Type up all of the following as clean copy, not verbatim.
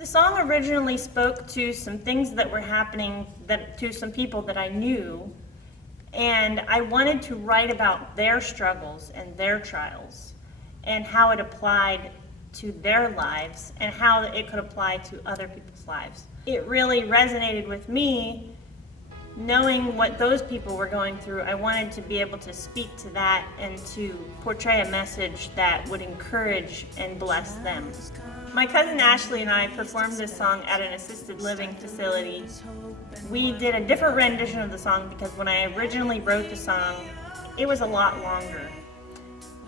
The song originally spoke to some things that were happening to some people that I knew, and I wanted to write about their struggles and their trials and how it applied to their lives and how it could apply to other people's lives. It really resonated with me knowing what those people were going through. I wanted to be able to speak to that and to portray a message that would encourage and bless them. My cousin Ashley and I performed this song at an assisted living facility. We did a different rendition of the song because when I originally wrote the song, it was a lot longer.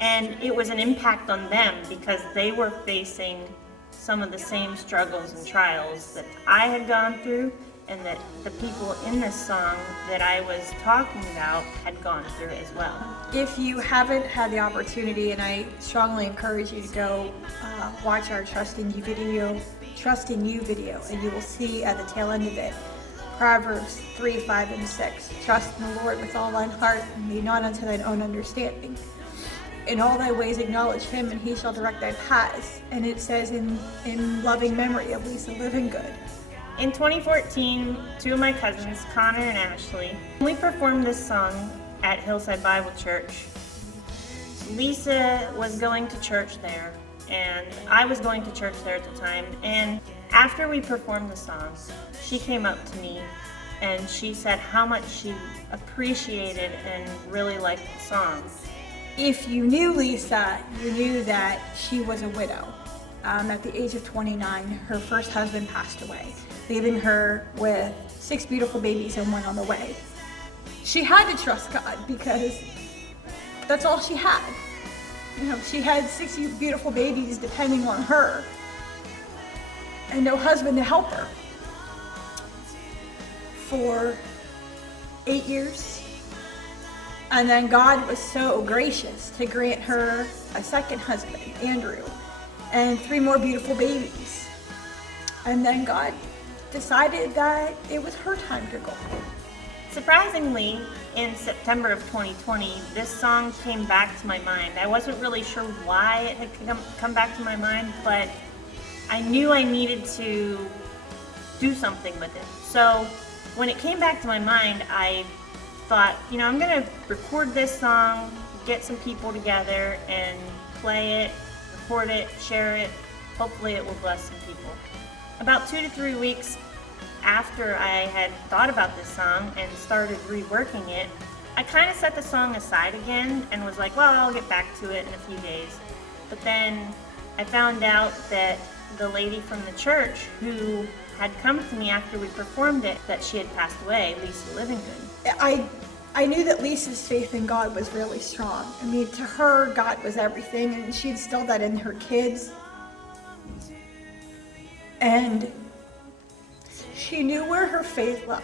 And it was an impact on them because they were facing some of the same struggles and trials that I had gone through and that the people in this song that I was talking about had gone through as well. If you haven't had the opportunity, and I strongly encourage you to go watch our Trust in You video, and you will see at the tail end of it, Proverbs 3, 5, and 6. Trust in the Lord with all thine heart, and lean not unto thine own understanding. In all thy ways acknowledge him, and he shall direct thy paths. And it says in loving memory of Lisa Livingood. In 2014, two of my cousins, Connor and Ashley, we performed this song at Hillside Bible Church. Lisa was going to church there, and I was going to church there at the time. And after we performed the song, she came up to me and she said how much she appreciated and really liked the song. If you knew Lisa, you knew that she was a widow. At the age of 29, her first husband passed away, leaving her with 6 beautiful babies and 1 on the way. She had to trust God because that's all she had. You know, she had 6 beautiful babies depending on her and no husband to help her. For 8 years. And then God was so gracious to grant her a second husband, Andrew, and 3 more beautiful babies. And then God decided that it was her time to go. Surprisingly, in September of 2020, this song came back to my mind. I wasn't really sure why it had come back to my mind, but I knew I needed to do something with it. So when it came back to my mind, I thought, you know, I'm gonna record this song, get some people together and play it, record it, share it. Hopefully it will bless some people. About 2 to 3 weeks after I had thought about this song and started reworking it, I kind of set the song aside again and was like, well, I'll get back to it in a few days. But then I found out that the lady from the church who had come to me after we performed it, that she had passed away, Lisa Livingood. I knew that Lisa's faith in God was really strong. I mean, to her, God was everything, and she instilled that in her kids. And she knew where her faith lay.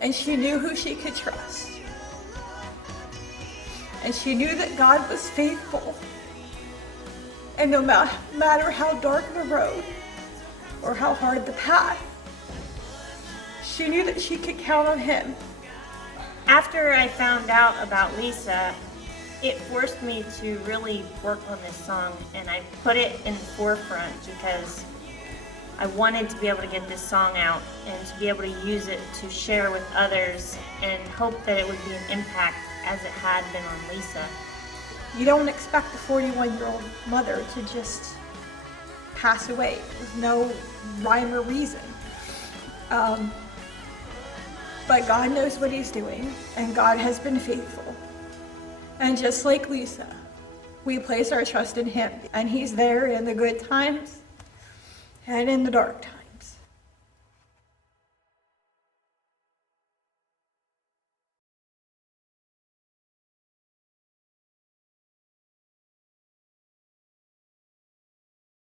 And she knew who she could trust. And she knew that God was faithful. And no matter how dark the road or how hard the path, she knew that she could count on him. After I found out about Lisa, it forced me to really work on this song, and I put it in the forefront because I wanted to be able to get this song out and to be able to use it to share with others and hope that it would be an impact as it had been on Lisa. You don't expect a 41-year-old mother to just pass away. There's no rhyme or reason. But God knows what he's doing, and God has been faithful. And just like Lisa, we place our trust in him, and he's there in the good times and in the dark times.